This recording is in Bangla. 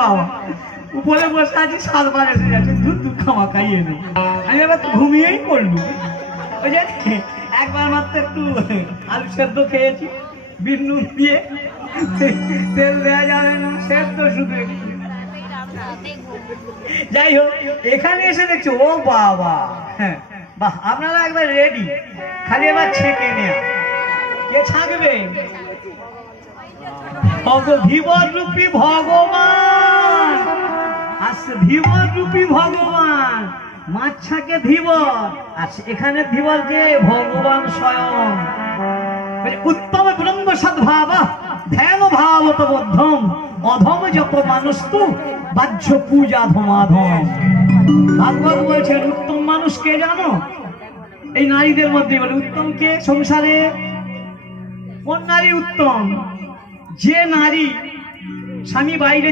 বাবা। উপরে বসে আছি সাতবার এসে যাচ্ছে দুধ দুধ খামা খাইয়ে নে আমি এবার ঘুমিয়েই পড়লু। একবার মাত্র একটু আলু সেদ্ধ খেয়েছি বিট নুন দিয়ে। তেল দেওয়া যাবে না, সেদ্ধ শুধু যাই হোক, এখানে এসে দেখছি, ও বাবা। হ্যাঁ বাহ, আপনারা একবার রেডি। খালি এবার ছেঁকে নেয়া। কে ছাঁকবে? ধীবর রূপী ভগবান। আসছে ধীবর রূপী ভগবান। মাছাকে ধীবর আর এখানে ভগবান স্বয়ং। উত্তম ব্রহ্ম সদ্ভাব, ধ্যান অধম যত মানুষ তু বাহ্য পূজা ধমাধম। ভাগবত বলছেন, উত্তম মানুষ কে জানো? এই নারীদের মধ্যে বলে, উত্তম কে সংসারে? কোন নারী উত্তম? যে নারী স্বামী বাইরে